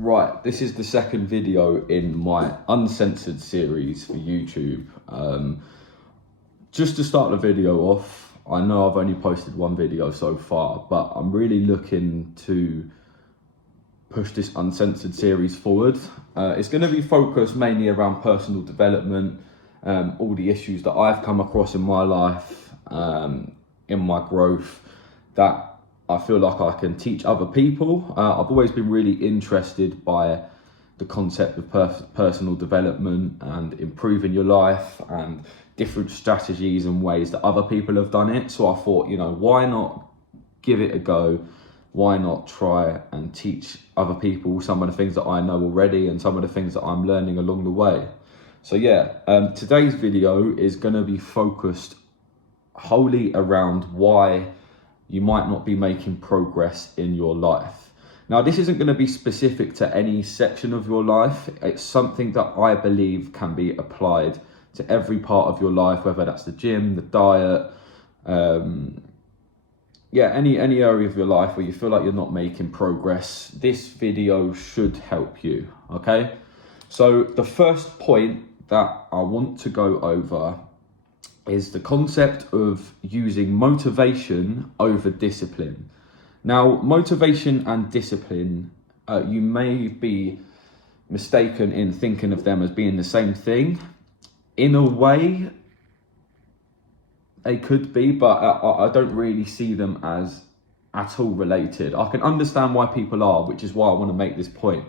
Right, this is the second video in my Uncensored series for YouTube. Just to start the video off, I know I've only posted one video so far, but I'm really looking to push this Uncensored series forward. It's going to be focused mainly around personal development, all the issues that I've come across in my life, in my growth, that I feel like I can teach other people. I've always been really interested by the concept of personal development and improving your life and different strategies and ways that other people have done it. So I thought, why not give it a go? Why not try and teach other people some of the things that I know already and some of the things that I'm learning along the way? So yeah, today's video is going to be focused wholly around why you might not be making progress in your life. Now, this isn't going to be specific to any section of your life. It's something that I believe can be applied to every part of your life, whether that's the gym, the diet, any area of your life where you feel like you're not making progress. This video should help you, okay? So the first point that I want to go over is the concept of using motivation over discipline. Now, motivation and discipline, you may be mistaken in thinking of them as being the same thing. In a way, they could be, but I don't really see them as at all related. I can understand why people are, which is why I want to make this point.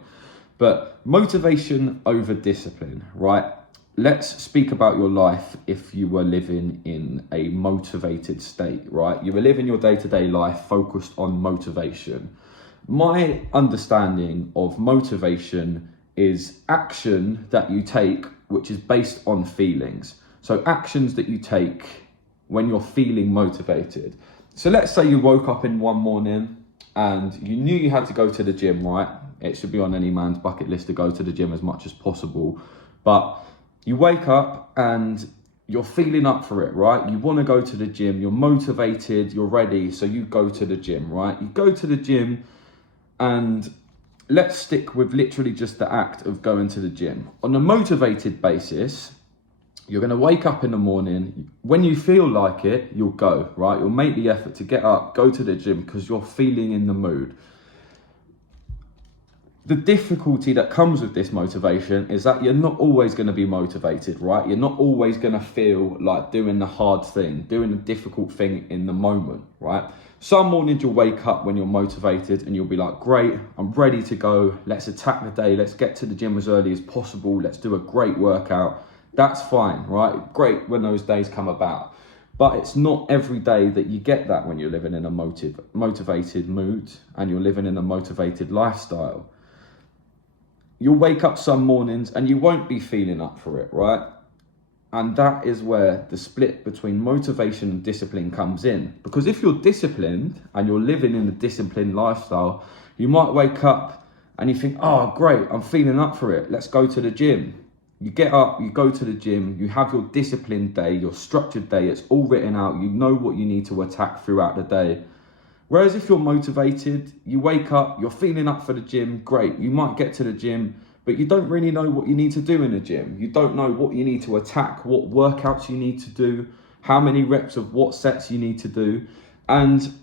But motivation over discipline, right? Let's speak about your life if you were living in a motivated state, right? You were living your day-to-day life focused on motivation. My understanding of motivation is action that you take, which is based on feelings. So actions that you take when you're feeling motivated. So let's say you woke up in one morning and you knew you had to go to the gym, right? It should be on any man's bucket list to go to the gym as much as possible. But you wake up and you're feeling up for it, right? You want to go to the gym, you're motivated, you're ready, so you go to the gym, right? You go to the gym, and let's stick with literally just the act of going to the gym. On a motivated basis, you're going to wake up in the morning. When you feel like it, you'll go, right? You'll make the effort to get up, go to the gym because you're feeling in the mood. The difficulty that comes with this motivation is that you're not always going to be motivated, right? You're not always going to feel like doing the hard thing, doing the difficult thing in the moment, right? Some mornings you'll wake up when you're motivated and you'll be like, great, I'm ready to go. Let's attack the day. Let's get to the gym as early as possible. Let's do a great workout. That's fine, right? Great when those days come about. But it's not every day that you get that when you're living in a motivated mood and you're living in a motivated lifestyle. You'll wake up some mornings and you won't be feeling up for it, right? And that is where the split between motivation and discipline comes in. Because if you're disciplined and you're living in a disciplined lifestyle, you might wake up and you think, oh, great, I'm feeling up for it. Let's go to the gym. You get up, you go to the gym, you have your disciplined day, your structured day. It's all written out. You know what you need to attack throughout the day. Whereas if you're motivated, you wake up, you're feeling up for the gym, great. You might get to the gym, but you don't really know what you need to do in the gym. You don't know what you need to attack, what workouts you need to do, how many reps of what sets you need to do. And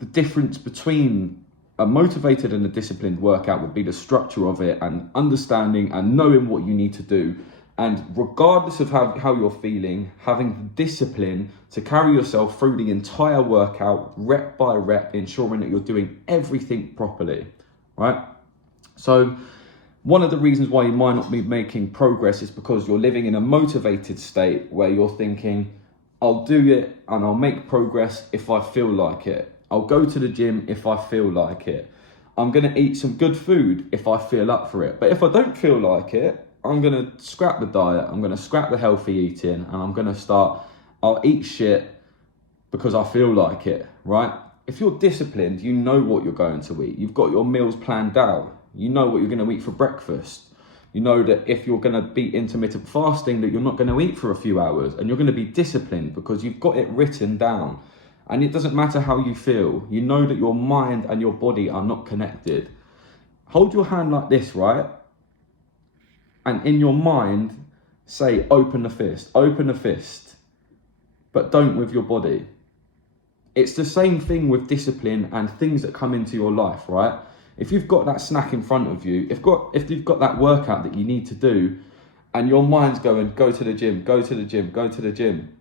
the difference between a motivated and a disciplined workout would be the structure of it and understanding and knowing what you need to do. And regardless of how you're feeling, having the discipline to carry yourself through the entire workout, rep by rep, ensuring that you're doing everything properly, right? So one of the reasons why you might not be making progress is because you're living in a motivated state where you're thinking, I'll do it and I'll make progress if I feel like it. I'll go to the gym if I feel like it. I'm going to eat some good food if I feel up for it. But if I don't feel like it, I'm going to scrap the diet, I'm going to scrap the healthy eating, and I'm going to I'll eat shit because I feel like it, right? If you're disciplined, you know what you're going to eat. You've got your meals planned out. You know what you're going to eat for breakfast. You know that if you're going to be intermittent fasting, that you're not going to eat for a few hours, and you're going to be disciplined because you've got it written down. And it doesn't matter how you feel. You know that your mind and your body are not connected. hold your hand like this, right? And in your mind, say, open the fist, but don't with your body. It's the same thing with discipline and things that come into your life, right? If you've got that snack in front of you, if you've got that workout that you need to do, and your mind's going, go to the gym, go to the gym, go to the gym,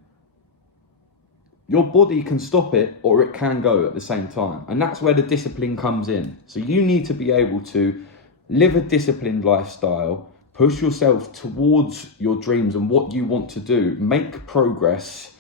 your body can stop it or it can go at the same time. And that's where the discipline comes in. So you need to be able to live a disciplined lifestyle, push yourself towards your dreams and what you want to do, make progress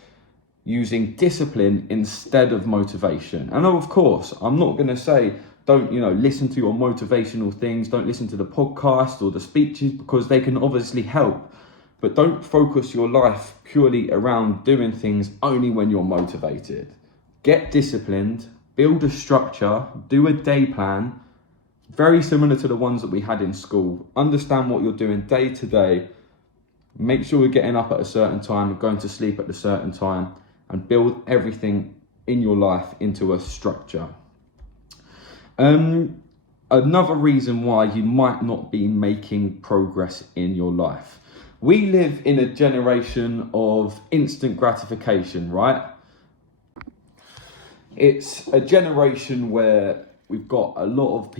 using discipline instead of motivation. And of course, I'm not going to say, don't, listen to your motivational things, don't listen to the podcast or the speeches, because they can obviously help. But don't focus your life purely around doing things only when you're motivated. Get disciplined, build a structure, do a day plan, very similar to the ones that we had in school. Understand what you're doing day to day. Make sure you're getting up at a certain time and going to sleep at a certain time, and build everything in your life into a structure. Another reason why you might not be making progress in your life. We live in a generation of instant gratification, right? It's a generation where we've got a lot of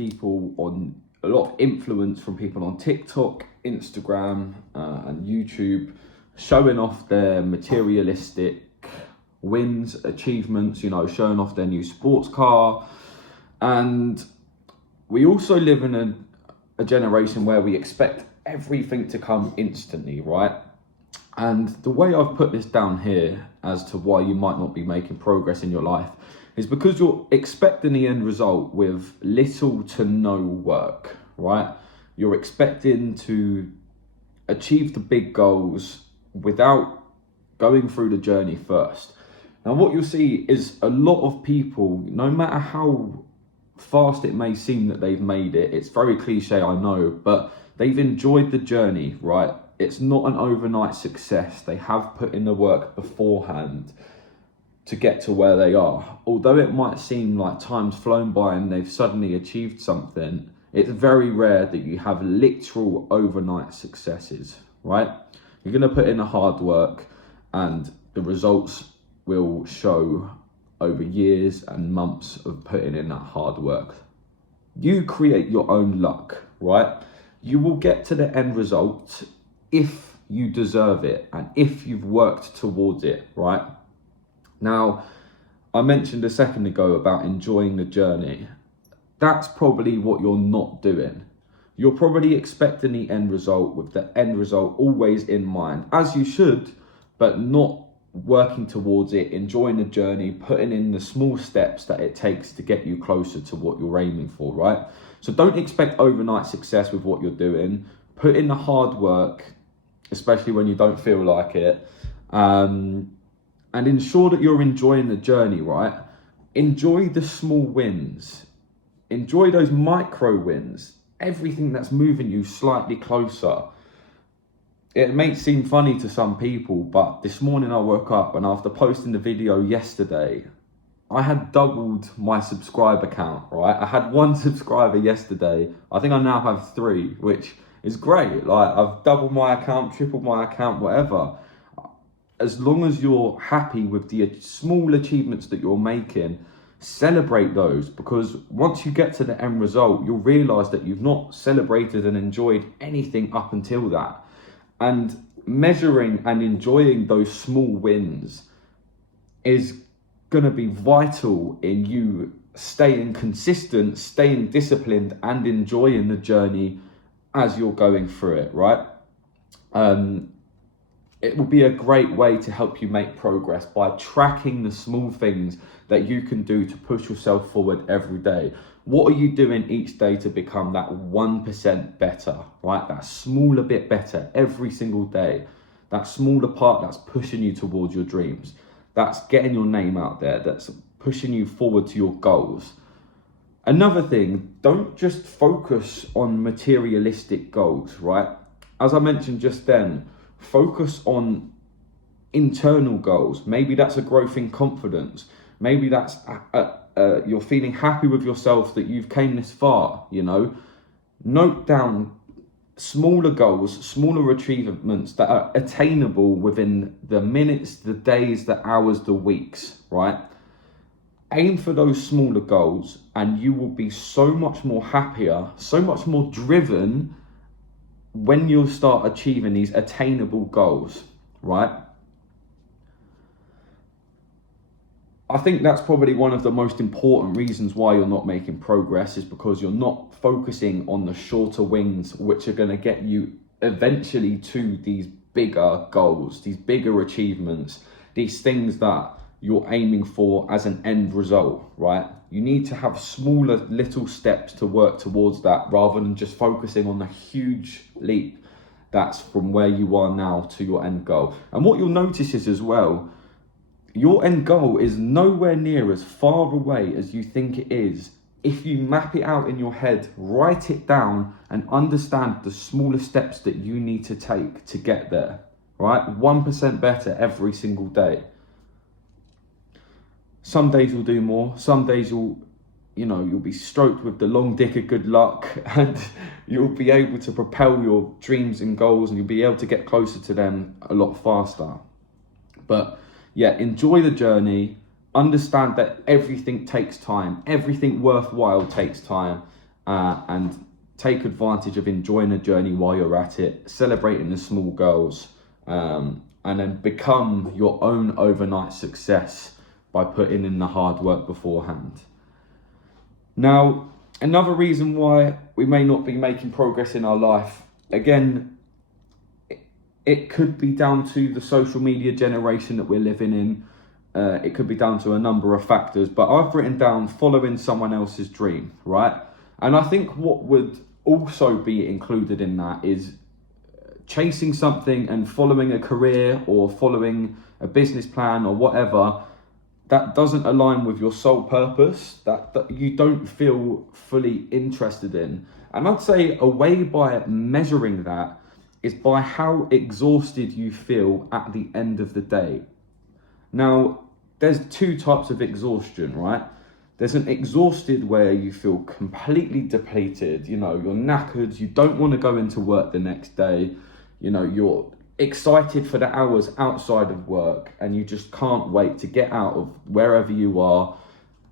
influence from people on TikTok, Instagram, and YouTube, showing off their materialistic wins, achievements, showing off their new sports car. And we also live in a generation where we expect everything to come instantly, right? And the way I've put this down here as to why you might not be making progress in your life is because you're expecting the end result with little to no work, right? You're expecting to achieve the big goals without going through the journey first. Now, what you'll see is a lot of people, no matter how fast it may seem that they've made it, it's very cliche, I know, but they've enjoyed the journey, right? It's not an overnight success. They have put in the work beforehand to get to where they are. Although it might seem like time's flown by and they've suddenly achieved something, it's very rare that you have literal overnight successes, right? You're going to put in the hard work and the results will show over years and months of putting in that hard work. You create your own luck, right? You will get to the end result if you deserve it and if you've worked towards it, right? Now, I mentioned a second ago about enjoying the journey. That's probably what you're not doing. You're probably expecting the end result with the end result always in mind, as you should, but not working towards it, enjoying the journey, putting in the small steps that it takes to get you closer to what you're aiming for, right? So don't expect overnight success with what you're doing. Put in the hard work, especially when you don't feel like it, and ensure that you're enjoying the journey, right? Enjoy the small wins. Enjoy those micro wins. Everything that's moving you slightly closer. It may seem funny to some people, but this morning I woke up and after posting the video yesterday, I had doubled my subscriber count, right? I had 1 subscriber yesterday. I think I now have 3, which is great. Like, I've doubled my account, tripled my account, whatever. As long as you're happy with the small achievements that you're making, celebrate those, because once you get to the end result, you'll realize that you've not celebrated and enjoyed anything up until that. And measuring and enjoying those small wins is going to be vital in you staying consistent, staying disciplined, and enjoying the journey as you're going through it, right? It will be a great way to help you make progress by tracking the small things that you can do to push yourself forward every day. What are you doing each day to become that 1% better, right? That smaller bit better every single day. That smaller part that's pushing you towards your dreams. That's getting your name out there. That's pushing you forward to your goals. Another thing, don't just focus on materialistic goals, right? As I mentioned just then, focus on internal goals. Maybe that's a growth in confidence. Maybe that's you're feeling happy with yourself that you've came this far, Note down smaller goals, smaller achievements that are attainable within the minutes, the days, the hours, the weeks, right? Aim for those smaller goals and you will be so much more happier, so much more driven when you'll start achieving these attainable goals, right? I think that's probably one of the most important reasons why you're not making progress, is because you're not focusing on the shorter wins, which are going to get you eventually to these bigger goals, these bigger achievements, these things that you're aiming for as an end result, right? You need to have smaller little steps to work towards that, rather than just focusing on the huge leap that's from where you are now to your end goal. And what you'll notice is as well, your end goal is nowhere near as far away as you think it is if you map it out in your head, write it down, and understand the smaller steps that you need to take to get there, right? 1% better every single day. Some days you'll do more, some days you'll be stroked with the long dick of good luck, and you'll be able to propel your dreams and goals, and you'll be able to get closer to them a lot faster. But yeah, enjoy the journey. Understand that everything takes time. Everything worthwhile takes time. And take advantage of enjoying the journey while you're at it, celebrating the small goals, and then become your own overnight success by putting in the hard work beforehand. Now, another reason why we may not be making progress in our life, again, it could be down to the social media generation that we're living in. It could be down to a number of factors, but I've written down following someone else's dream, right? And I think what would also be included in that is chasing something and following a career or following a business plan or whatever that doesn't align with your sole purpose, that you don't feel fully interested in. And I'd say a way by measuring that is by how exhausted you feel at the end of the day. Now, there's two types of exhaustion, right? There's an exhausted where you feel completely depleted, you're knackered, you don't want to go into work the next day, you're excited for the hours outside of work and you just can't wait to get out of wherever you are,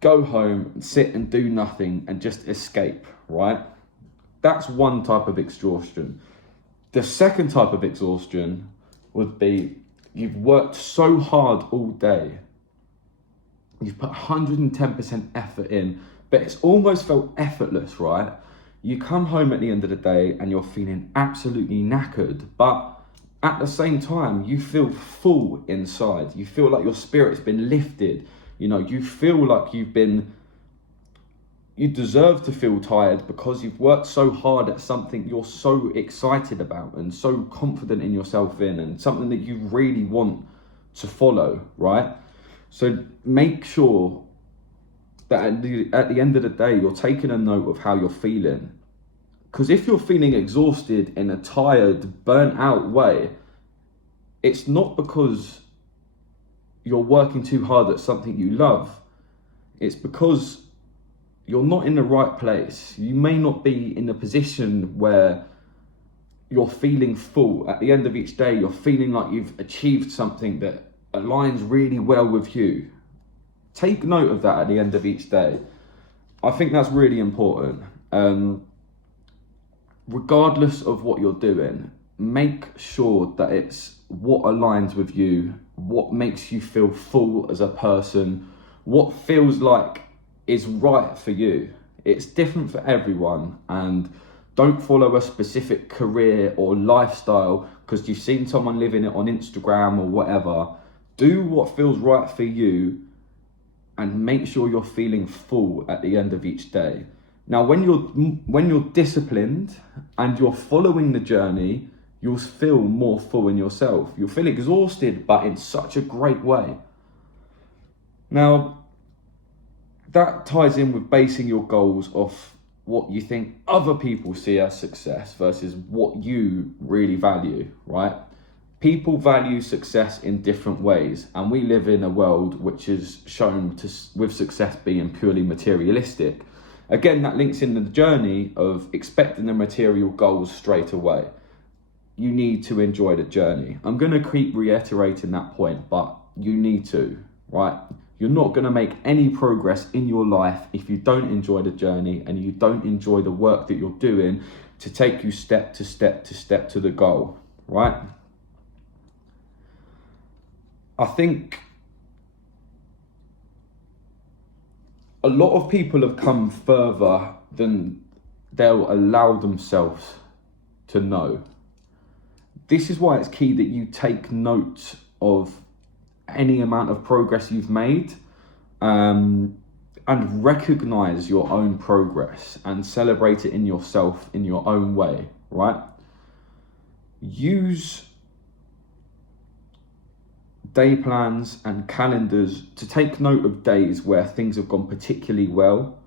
go home, sit and do nothing and just escape, right? That's one type of exhaustion. The second type of exhaustion would be you've worked so hard all day. You've put 110% effort in, but it's almost felt effortless, right? You come home at the end of the day and you're feeling absolutely knackered, but at the same time, you feel full inside. You feel like your spirit's been lifted. You feel like you deserve to feel tired because you've worked so hard at something you're so excited about and so confident in yourself in, and something that you really want to follow, right? So make sure that at the end of the day, you're taking a note of how you're feeling. Because if you're feeling exhausted in a tired, burnt out way, it's not because you're working too hard at something you love. It's because you're not in the right place. You may not be in a position where you're feeling full. At the end of each day, you're feeling like you've achieved something that aligns really well with you. Take note of that at the end of each day. I think that's really important. Regardless of what you're doing, make sure that it's what aligns with you, what makes you feel full as a person, what feels like is right for you. It's different for everyone, and don't follow a specific career or lifestyle because you've seen someone living it on Instagram or whatever. Do what feels right for you and make sure you're feeling full at the end of each day. Now, when you're disciplined and you're following the journey, you'll feel more full in yourself. You'll feel exhausted, but in such a great way. Now, that ties in with basing your goals off what you think other people see as success versus what you really value, right? People value success in different ways, and we live in a world which is shown with success being purely materialistic. Again, that links in the journey of expecting the material goals straight away. You need to enjoy the journey. I'm going to keep reiterating that point, but you need to, right? You're not going to make any progress in your life if you don't enjoy the journey and you don't enjoy the work that you're doing to take you step to step to step to the goal, right? I think a lot of people have come further than they'll allow themselves to know. This is why it's key that you take note of any amount of progress you've made, and recognize your own progress and celebrate it in yourself in your own way, right? Use day plans and calendars to take note of days where things have gone particularly well,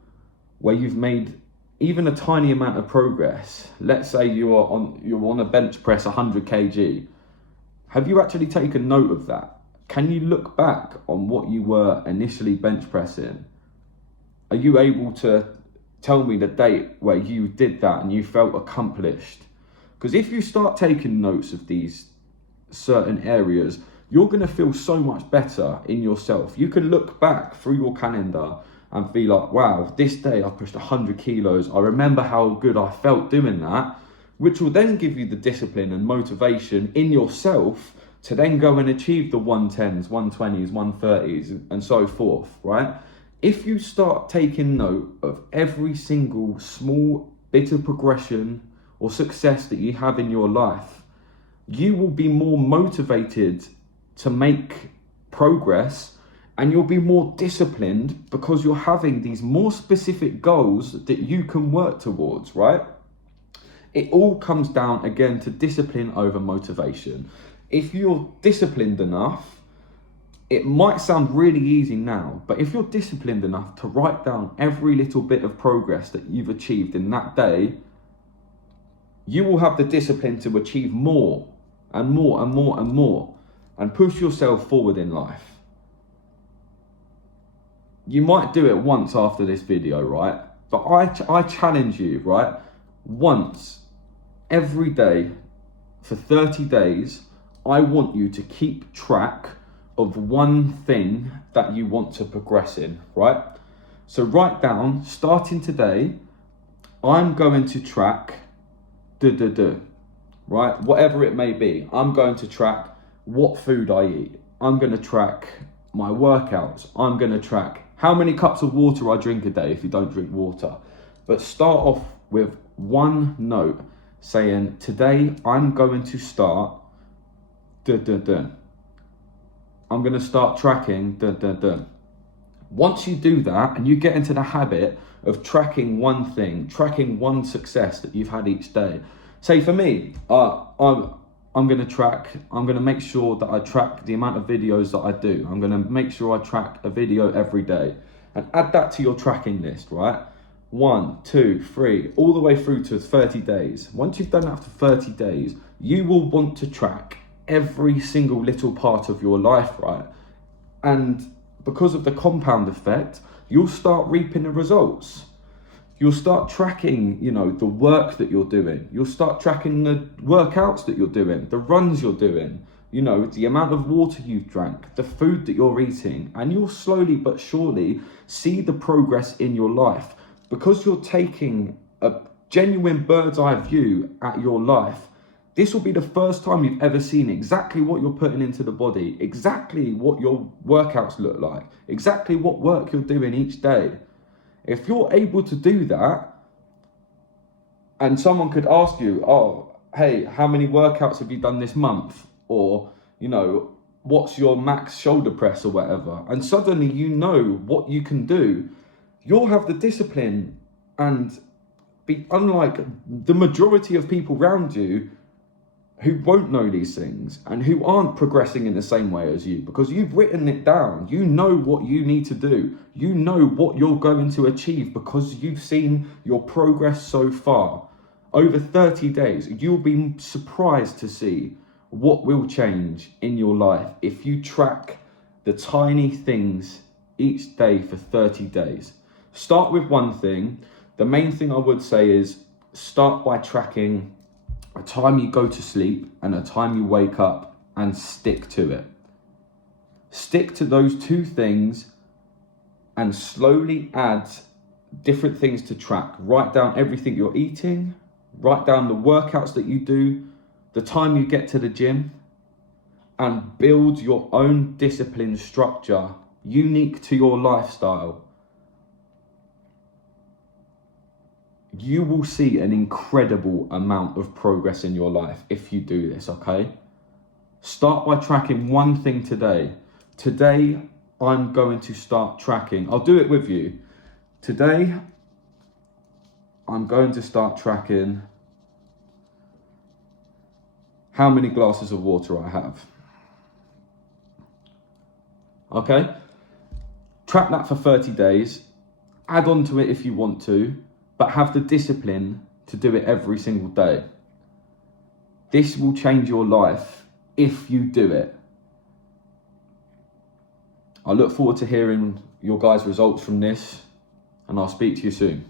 where you've made even a tiny amount of progress. Let's say you're on a bench press 100 kg. Have you actually taken note of that? Can you look back on what you were initially bench pressing? Are you able to tell me the date where you did that and you felt accomplished? Because if you start taking notes of these certain areas, you're going to feel so much better in yourself. You can look back through your calendar and be like, wow, this day I pushed 100 kilos. I remember how good I felt doing that, which will then give you the discipline and motivation in yourself to then go and achieve the 110s, 120s, 130s, and so forth, right? If you start taking note of every single small bit of progression or success that you have in your life, you will be more motivated to make progress, and you'll be more disciplined because you're having these more specific goals that you can work towards, right? It all comes down again to discipline over motivation. If you're disciplined enough, it might sound really easy now, but if you're disciplined enough to write down every little bit of progress that you've achieved in that day, you will have the discipline to achieve more and more and more and more and push yourself forward in life. You might do it once after this video, right? But I challenge you, right? Once every day for 30 days, I want you to keep track of one thing that you want to progress in, right? So write down, starting today, I'm going to track right? Whatever it may be. I'm going to track what food I eat. I'm going to track my workouts. I'm going to track how many cups of water I drink a day if you don't drink water. But start off with one note saying, today I'm going to start I'm going to start tracking Once you do that and you get into the habit of tracking one thing, tracking one success that you've had each day. Say for me, I'm going to make sure that I track the amount of videos that I do. I'm going to make sure I track a video every day and add that to your tracking list, right? 1, 2, 3, all the way through to 30 days. Once you've done that for 30 days, you will want to track every single little part of your life, right? And because of the compound effect, you'll start reaping the results. You'll start tracking, the work that you're doing. You'll start tracking the workouts that you're doing, the runs you're doing, the amount of water you've drank, the food that you're eating, and you'll slowly but surely see the progress in your life because you're taking a genuine bird's eye view at your life. This will be the first time you've ever seen exactly what you're putting into the body, exactly what your workouts look like, exactly what work you're doing each day. If you're able to do that, and someone could ask you, oh, hey, how many workouts have you done this month? Or, what's your max shoulder press or whatever? And suddenly you know what you can do. You'll have the discipline and be unlike the majority of people around you who won't know these things and who aren't progressing in the same way as you, because you've written it down. You know what you need to do. You know what you're going to achieve because you've seen your progress so far. Over 30 days, you'll be surprised to see what will change in your life if you track the tiny things each day for 30 days. Start with one thing. The main thing I would say is start by tracking a time you go to sleep and a time you wake up, and stick to it. Stick to those two things and slowly add different things to track. Write down everything you're eating, write down the workouts that you do, the time you get to the gym, and build your own discipline structure unique to your lifestyle. You will see an incredible amount of progress in your life if you do this, okay? Start by tracking one thing today. Today, I'm going to start tracking. I'll do it with you. Today, I'm going to start tracking how many glasses of water I have. Okay? Track that for 30 days. Add on to it if you want to, but have the discipline to do it every single day. This will change your life if you do it. I look forward to hearing your guys' results from this, and I'll speak to you soon.